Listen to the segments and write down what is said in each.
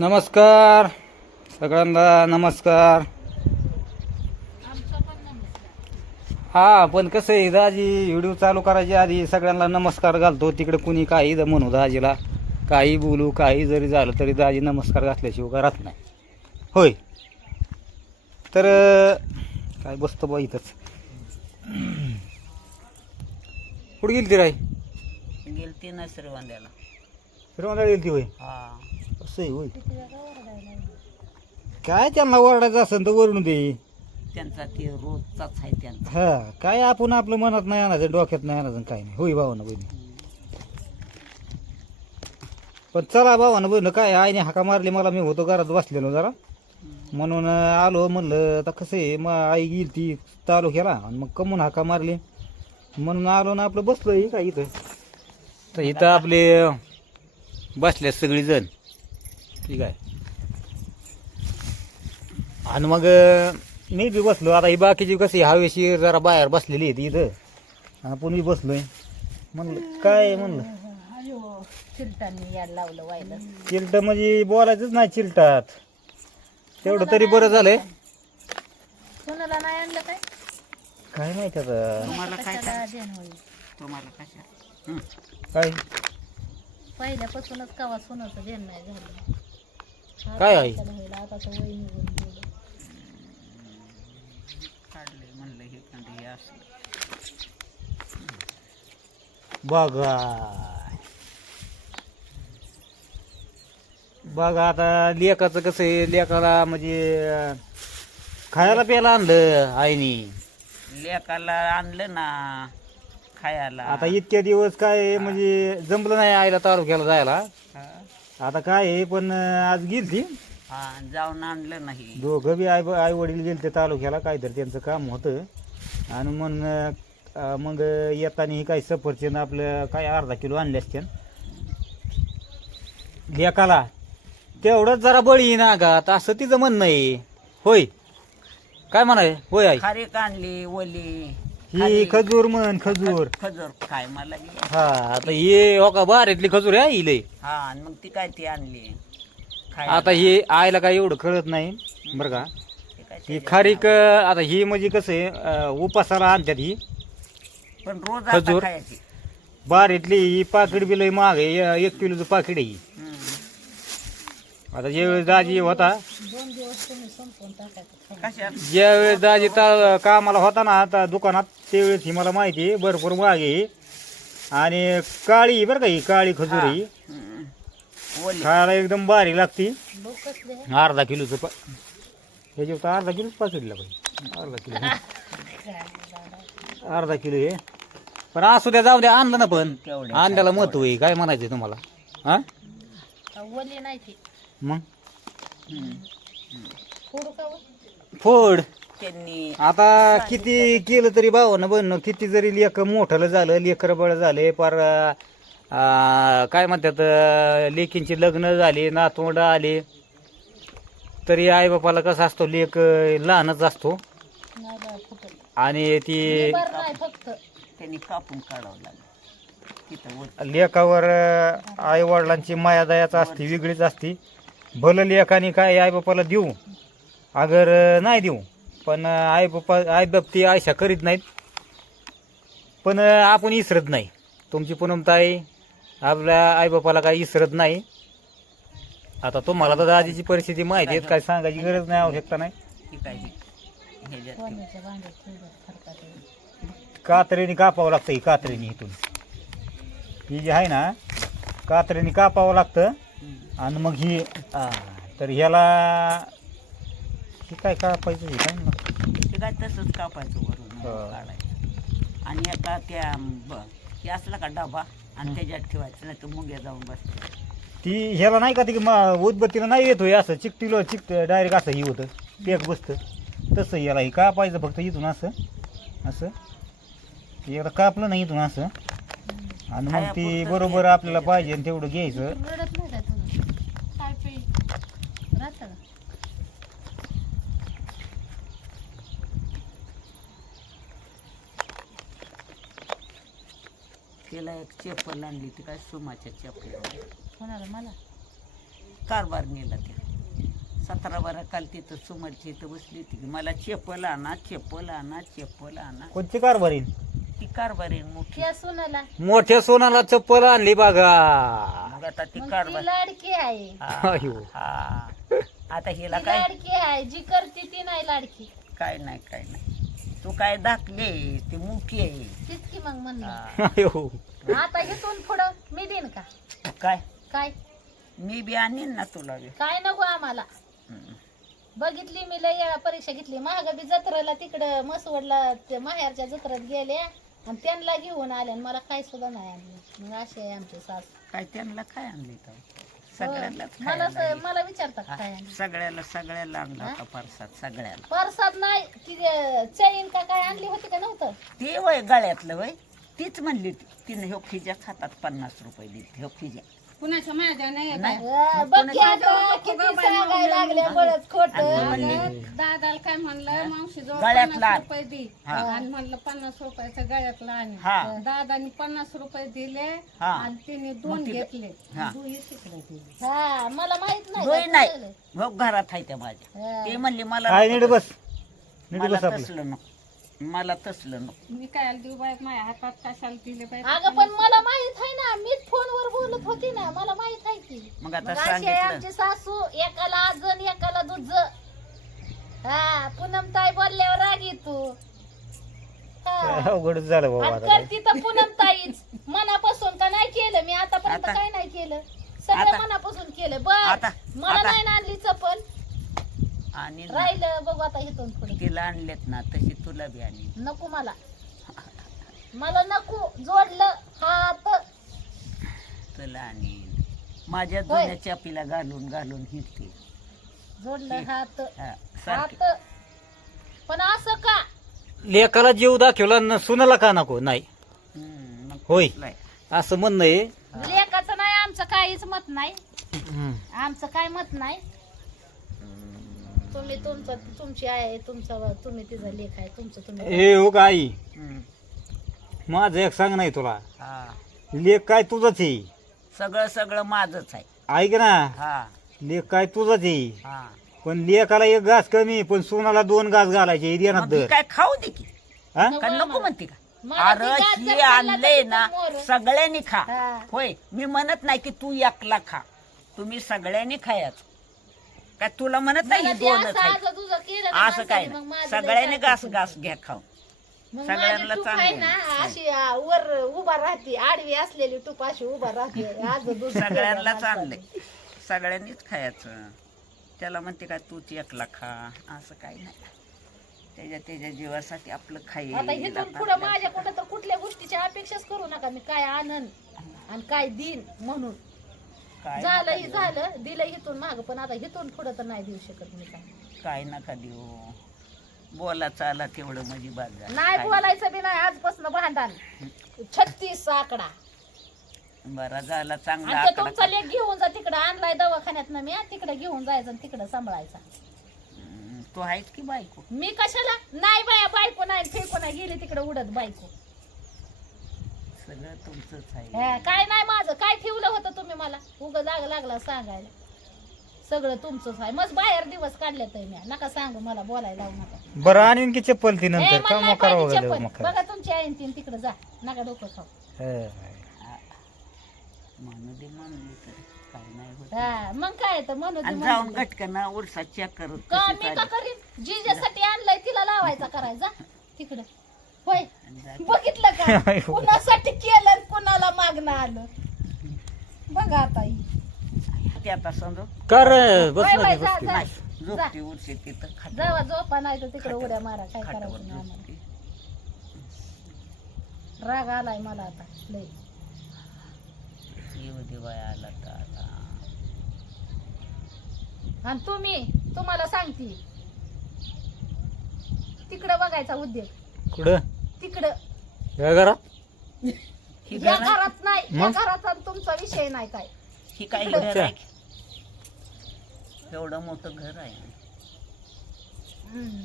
नमस्कार. सगळ्यांना नमस्कार. हा पण कसं आहे दाजी व्हिडिओ चालू करायची आधी सगळ्यांना नमस्कार घालतो. तिकडे कुणी काही द- म्हणू दाजीला. काही बोलू काही जरी झालं तरी दाजी नमस्कार घातल्याशिवाय काय नाही. होय. तर काय बसतो बा इथंच. कुठे गेली ती राय? गेलती ना श्रीवंद्याला फिरवायला गेली ती होय. हा. असं आहे होय. काय त्यांना ओरडायचं असेल तर वरून दे. त्यांचा ते रोजचाच आहे त्यांचा. हा काय आपण आपलं मनात नाही आणायचं डोक्यात नाही आणायचं काय नाही. होई भावानं बहिणी. पण चला भावानं बहिण काय आईने हाका मारली मला मी होतो घरात बसलेलो जरा. म्हणून अं, आलो म्हणलं आता कसं आहे मग आई गेली ती चालू केला आणि मग कमून हाका मारली. म्हणून आलो ना आपलं बसलो का इथं? तर इथं आपले बसले सगळीजण. ठीक आहे. आणि मग मी बी बसलो. आता ही बाकीची कशी हवेशीर जरा बाहेर बसलेली आहे आपण आपण मी बसलोय. म्हणलं काय म्हणलं? अयो चिलटांनी यायला लावलं व्हायला. चिलट म्हणजे बोलायचंच नाही चिलटात. तेवढं तरी बरं झालंय. कोणाला नाही आणलं काय? काय माहिती आता. तुम्हाला काय कशाला देण होईल? तुम्हाला कशा. काय? पहिल्यापासूनच कवा सोनाचं देण नाही झालं. काय आहे? आता तर वय निघून गेलं. काढलंय म्हणलं हे कंड हे असलं बघा. बघा आता लेकाचं कसं आहे लेकाला म्हणजे अं, खायला प्यायला आणलं आईनी. लेकाला आणलं ना. खायला. आता इतक्या दिवस काय आहे, म्हणजे जमलं नाही आईला तालुक्याला जायला. हा. आता काय आहे पण अं, आज गेली हा जाऊन आणलं नाही. दोघं बी आई आई वडील गेले ते तालुक्याला काहीतरी त्यांचं काम होतं. आणि मग अं, मग येताना ही काही सफरचंद आपलं काय अर्धा किलो आणले असते. लेकाला. तेवढंच जरा बळी ना का असं तिचं म्हणणं आहे. होय. काय म्हणाय होय आई. खारीक आणली ओली. ही खारी- खजूर म्हण खजूर. खजूर काय मला बी. हा आता हे हो का बारीतली खजूर आहे इले. हा आणि मग ती काय ती आणली. आता हे आईला काय एवढं कळत नाही बरं का? ते काय ही खारीक आता ही म्हणजे कसं आहे अं, उपासाला आणतात ही. पण रोज आता खजूर? खायची. बारीतली ही पाकिट बी लय महाग आहे ए- एक किलोचं पाकिट आहे ही. हं. आता ज्यावेळेस दाजी होता ज्यावेळेस दाजी ता कामाला होता ना आता दुकानात त्यावेळेस ही मला माहिती आहे भरपूर महाग आहे. ही. आणि काळी आहे बरं का ही काळी खजूर ही. हं. ओली. खायला एकदम बारी लागती. अर्धा किलोचं पा ह्याच्यावर तर अर्धा किलोच पाकिटला पाहिजे अर्धा किलो. अर्धा किलो आहे. पण असू द्या जाऊ द्या आणलं ना पण. आणल्याला महत्त्व आहे काय म्हणायचं तुम्हाला? हा? नाही ती. मग. फोडू. का? फोड त्यांनी आता किती केलं तरी भावानं बनणं किती जरी लेख मोठं झालं लेकर बळ झाले पर काय म्हणतात लेकींची लग्न झाली नातवंड आले तरी आई बापाला कसं असतो लेख लहानच असतो. आणि ती बरं नाही फक्त त्यांनी कापून काढावं लागलं. तिथं वर लेखावर आई वडिलांची माया दयाच असते वेगळीच असते. भलं लेखाने काय आई बापाला देऊ? अगर नाही देऊ. पण आई बाप्पा आई बाप ती आयशा करीत नाहीत. पण आपण इसरत नाही. तुमची पूनमताई आपल्या आईबापाला काही इसरत नाही? आता तुम्हाला तर आजीची परिस्थिती माहिती आहे काय सांगायची गरज नाही आवश्यकता नाही. ती भांड्यात ठेवलं फरकात कात्रीने कापावं लागतं ही कात्रीने इथून. ही जी आहे ना कात्रीने कापावं लागतं आणि मग ही आ, तर ह्याला हे काय कापायचं हे काय? म्हणणार? ते काय तसंच कापायचं वरून हा. काढायचं. आणि एका त्या ब ते असला का डबा आणि त्याच्यात ठेवायचं नाही तर मुंग्या जाऊन बसते ती ह्याला नाही का ती म- उदबत्तीला नाही येत होय असं चिकटीला चिकट डायरेक्ट असं हे होतं पेक बसतं तसं याला हे कापायचं फक्त इथून असं असं. एकदा कापलं नाही इथून असं. आणि मग ती बरोबर आपल्याला पाहिजे आणि तेवढं घ्यायचं रडत नाही काय तुम्ही काय पे राहतं का त्याला एक चप्पल आणली ती काय सुमाच्या चपल्या कोणाला? मला? कारभार नेला त्या. सतरा बारा काल तिथं सुमरची इथं बसली होती की मला चेपल आणा चेपल आणा चेपल आणा. कोणती कारभारीन ती कारभारी मोठी. त्या सुनाला मोठ्या सोनाला चप्पल आणली बघा. मग आता ती मग ती कारभार लाडकी आहे. हा, अयो. हा. आता हिला ती काय लाडकी आहे. जी करते ती नाही लाडकी. काय नाही काय नाही. तू काय दाखले ती मोठी आहे. तीच की मग म्हणलं. हा. आता इथून पुढं मी देईन का? काय? काय? मी बी आणीन ना तुला बी. काय नको आम्हाला? हम्म. बघितली मी लय वेळा परीक्षा घेतली. महाग बी जत्रेला तिकडं मसवडला ते माहेरच्या जत्रेत गेले आणि त्यांना घेऊन आले आणि मला काय सुद्धा नाही आणलं. मग असे आहे आमचे सास. काय त्यांना काय आणले काय सगळ्यांना मला स- मला विचारतात काय सगळ्याला सगळ्याला आणला होता परसाद सगळ्याला. परसाद नाही ती चैन का काय आणली होती का नव्हतं? ते वय गळ्यातलं वय तीच म्हणली ती तिने ह्यो खिज्याच हातात पन्नास रुपये दिले ह्यो खिज्या कुणाच्या माझ्या नाही नाही. अं, बघ की आता किती सांगायला लागले बळच खोट. आणि म्हणली दादाला काय म्हणलं? मावशी जवळ गळ्यातला पन्नास आण. रुपये दे. हा. आणि म्हणलं पन्नास रुपयाचं गळ्यातला आणि. हा. दादानी पन्नास रुपये दिले हा. आणि तिने दोन मग घेतले. हा. हा मला माहीत नाही नाही. हो घरात आहे त्या माझ्या हा. ते म्हणली मला काय नको. नीट बस. नीट मला बस आपलं. तसलं नको. मला तसलं नको. मी काय देऊ बाई माझ्या हातात कशाला दिले बाई अगं पण मला माहीत आहे ना मीच फोनवर बोलत होती ना मला माहीत आहे की. मग आता मग अशी आहे सांगितलं. आमची सासू एकाला आजन एकाला दुज हा पूनम ताई बोलल्यावर राग येतो. हा. अवघड झालं बाबा आणि आता काय. करती तर पूनम ताईच. मनापासून का नाही केलं मी आतापर्यंत आता- काय नाही केलं. सगळं आता- मनापासून केलं. बर आता- मला आता- नाही ना आणली चपल आणि राहिलं बघू आता इथून पुढे. तिला आणलेत ना तशी तुला बी आणि नको मला. मला नको जोडलं हात. तुला आणि माझ्या होय. जुन्या चापीला घालून घालून हिंडते. जोडलं हात. हा, सारखी. हात पण असं का? लेकाला जीव दाखवला न सुनाला का नको? नाही. हम्म, मग होय. असं म्हणणं आहे. लेखाचं नाही आमचं काहीच मत नाही. आमचं काय मत नाही. तुम्ही तुमचं तुमची आहे तुमचा तुम्ही तिचा लेख आहे तुमचं तुम्ही हे हो का आई? हम्म, माझं एक सांग नाही तुला. हा. लेख काय तुझंच आहे? सगळं सगळं माझच आहे. ऐक ना. हा. लेख काय तुझंच आहे? हा. पण लेखाला एक घास कमी पण सोनाला दोन घास घालायचे हे देणार मग ही दर. काय खाऊ दे की? हा? नको का नको आम्हाला. म्हणते का? मला ती अरे गाजर ही खाल्ला आणले तर ना मोर. सगळ्यांनी खा. हा. होय मी म्हणत नाही की तू एकला खा. तुम्ही सगळ्यांनी खायच. काय तुला म्हणत नाही मला ते दोनच असं आहे आज तुझं केलं ना असं काय माणसाने, मग नाही माझं लय सगळ्यांनी घास. घास घ्या खाऊ. मग सगळ्यांना टूप आहे चांगलं ना आहे. अशी आ, वर उभा राहते आडवी असलेली टूप अशी उभा राहते. आज दूध सगळ्यांना केलं चांगले. माणसाने. सगळ्यांनीच खायचं. त्याला म्हणते काय तूच एकला खा. असं काही नाही. त्याच्या त्याच्या जीवासाठी आपलं खाईल आता इथून आता पुढे आपल्या- माझ्याकडे तर कुठल्या गोष्टीची अपेक्षाच करू नका. मी काय आनंद आणि काय दिन म्हणून. काय झालं नका ही देऊ. झालं दिलं इथून माग पण आता इथून पुढे तर नाही देऊ शकत मी काय. काय नका देऊ? बोला चाला तेवढं बाद झालं. नाही काय? बोलायचं बी नाही आजपासून भांडण. छत्तीस आकडा बरा झाला चांगला आणि ते आकडा तुमचा लेख घेऊन जा तिकडे आणलाय दवाखान्यात ना मी तिकडे घेऊन जायचं आणि तिकडे सांभाळायचा. हम्म, तू आहेस की बायको? मी कशाला? नाही बाया बायको नाही फेको नाही गेली तिकडे उडत बायको. सगळं तुमचंच आहे. हे, काय नाही माझं काय ठेवलं होतं तुम्ही मला? उग जाग लागला सांगायला. सगळं तुमचंच आहे. मग बाहेर दिवस काढले तर मी. नका सांगू मला बोलायला लावू नका. बरं आणीन की चप्पल ती ए, नंतर मला का नाही मकार पाहिजे वगैरे चप्पल. मकार बघा तुमची आहे तीन तिकडे जा. नका डोकं खाऊ. म्हणू दे म्हणली तर काय नाही होत. हा मग काय तर म्हणू दे आणि म्हणू जाऊन दे. गटकन उरसा चेक करत का कशी मी का चालली. करीन? जिजासाठी आणलंय तिला लावायचा करायचा. तिकडं. होय. बघितलं का? कुणासाठी केलं आणि कुणाला मागणं आलं? बघा आता ही. ते आता समजू कर बस होय, ना होय, ती, जा, बस की. जा. नाही झोपती उरशी तिथं खाट जावा झोपा नाही तर तिकडे उड्या मारा काय खाटावर करायचं नाही आम्हाला. झोपती राग आलाय मला आता लय. येऊ आला तर आता. आणि तुम्ही तुम्हाला सांगते. तिकडं बघायचा उद्योग. कुठं? तिकडं या घरात ही या घर? घरात नाही या मग? घरात आणि तुमचा विषय नाही काय ही काय. घर आहे एवढं मोठं घर आहे हम्म.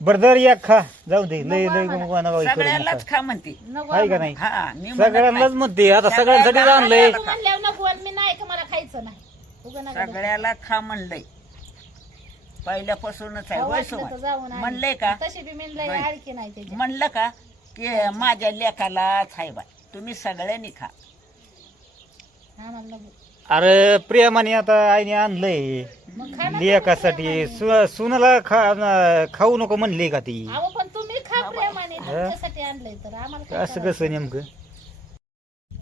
बरं दर एक खा जाऊ दे लय लय सगळ्यालाच. खा म्हणते नको आहे का. नाही हा मी म्हणत सगळ्यांनाच नाही. म्हणते आता सगळ्यांसाठी आणलंय तू म्हणल्यावर नको आणि मी नाही का मला खायचं नाही उगा नका जाऊ. सगळ्याला खा म्हणलंय पहिल्यापासूनच आहे सुमन? जाऊन आण. म्हणलंय का? तशी बी मी लय होय. आळकी नाही त्याची. म्हणलं का की माझ्या लेखालाच आहे बाय तुम्ही सगळ्यांनी खा. आम्हाला नको अरे प्रेमाने आता आईने आणलंय. मग खा ना लेकासाठी सु- सुनाला खा खाऊ नको म्हणली का ती? अहो पण तुम्ही खा प्रेमाने तुमच्यासाठी आणलंय तर आम्हाला काय असं करायचं? कसं नेमकं?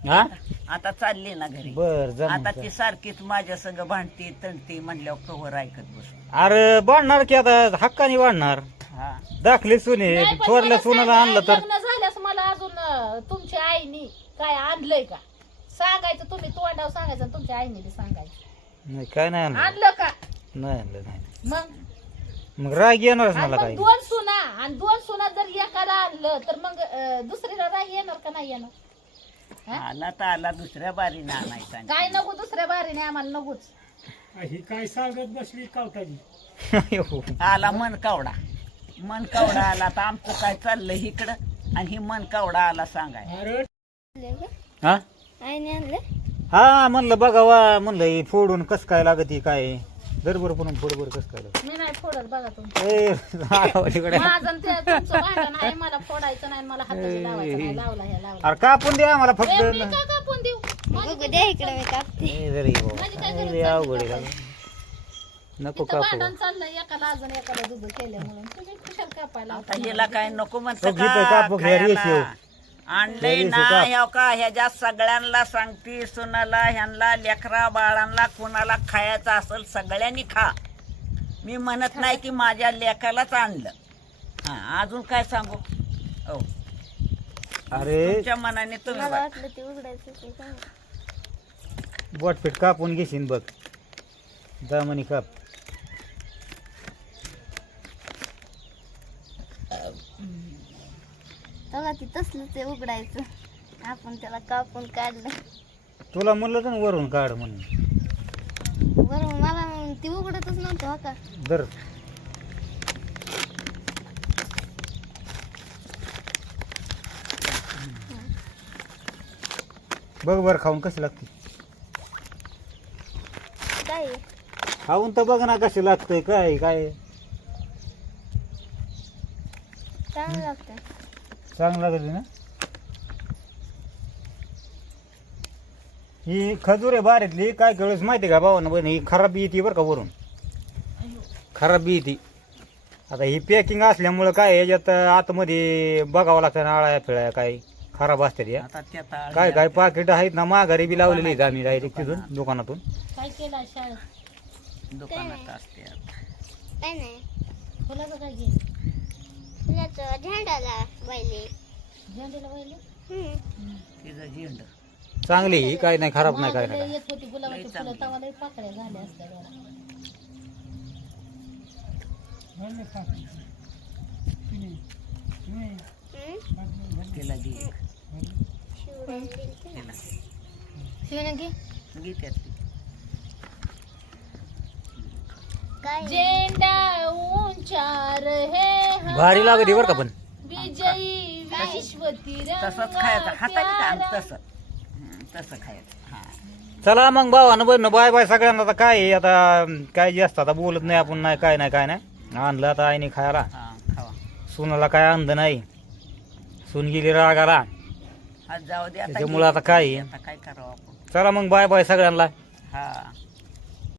हा? आता चालली ना घरी. बर जा आता. ती सारखीच माझ्या संग भांडती तणती म्हणल्यावर कवर ऐकत बस. अरे वाढणार की आता? हक्काने वाढणार हा. दाखले सुने नाही, पण थोरल्या मला सुनाला सांगा, आणलं तर. लग्न झाल्यास मला अजून अं, तुमच्या आईनी काय आणलंय का? सांगायचं तुम्ही तोंडावर सांगायचं आणि तुमच्या आईने बी सांगायचं. नाही काय नाही आणलं. आणलं का? नाही आणलं नाही मग? मग राग येणारच आणि मला मग काय दोन सुना आणि दोन सुना जर एकाला आणलं तर मग अं, दुसरीला राग येणार का नाही येणार? आला तर आला दुसऱ्या बारीने आणायचा काय नको दुसऱ्या बारीने आम्हाला नकोच. आला मन कावडा. मन कावडा आला तर आमचं काय चाललंय इकडं? आणि ही मन कावडा आला सांगाय. हा? हा म्हणलं बघावा म्हणलं हे फोडून कस काय लागत ही काय दरबर पण फोडबर कस काय मी नाही फोडत बघा तुमचं ए, आवाजीकडे. माझं आणि ते तुमचं भांडण आहे मला फोडायचं नाही मला हाताची लावायचं नाही. लावला हे लावला. अरे कापून द्या आम्हाला ए, फक्त मी का कापून देऊ? माझी ए, जरी भाऊ. माझी काय अरे, गरज अवघड आहे का? नको इथं कापू. भांडण चाललंय एकाला अजून एकाला दुध केल्यामुळे. तुम्ही कुशाल कापायला आता हिला काय नको म्हणत. आणलंय रेषीव ना. ह्या का ह्याच्या सगळ्यांना सांगती सुनाला ह्यांना लेकरा बाळांना कुणाला खायचं असेल सगळ्यांनी खा. मी म्हणत नाही की माझ्या लेकालाच आणलं. हा अजून काय सांगू? हो. अरे. तुमच्या मनाने तुम्ही बघा. बोटपीट कापून घेशील बघ. दामणी काप. बघा ती तसलंच आहे उघडायचं. आपण त्याला कापून काढलं. तुला म्हणलं तर वरून काढ म्हणून. बरोबर मला ती उघडतच नव्हतं हो का? बघ बर खाऊन कशी लागते. काय? खाऊन तर बघ ना कशी लागतंय काय काय चांगलं लागतं चांगलं लागत ना? ही खजूर आहे बारीतली काय कळस माहिती का भावानं? बहिण ही खराब बी येते बरं का वरून? खराब बी येते. आता ही पॅकिंग असल्यामुळं काय याच्यात आतमध्ये बघावं लागतं ना आळ्या फिळ्या काय खराब असतात या. आता काय काय. पाकिट आहेत ना माघारी बी लावलेली आहेत आम्ही डायरेक्ट तिथून दुकानातून. काय केलं आज शाळेत? दुकानात असते आता. काय नाही. फुलाचं काय घे फुलाचं झेंडाला बायले झेंडूला वाहिलं हम्म. तिचं झेंड चांगली ही काय नाही खराब नाही काय नाही येत होती गुलाबाची फुलं चांगली. पाकळ्या झाल्या असत्या? तिला घे एक. शिवराम दिलते ना. तिला शिवण्या घे. घे त्यात झेंडा उंचार हे भारी लागते बरं का पण विश्व तसंच खायचं. हाताने आणि तसं. हं, तसं खायचं. हा. चला मग भावानं बन बाय बाय सगळ्यांना. आता काय आहे, आता काय जास्त आता बोलत नाही आपण नाही काय नाही काय नाही. आणलं आता आईने खायला. हा खावा. सुनाला काय आणलं नाही. सून गेली रागाला. जाऊ दे आता त्याच्यामुळं आता काय आहे? आता काय करावं आपण? चला मग बाय बाय सगळ्यांना.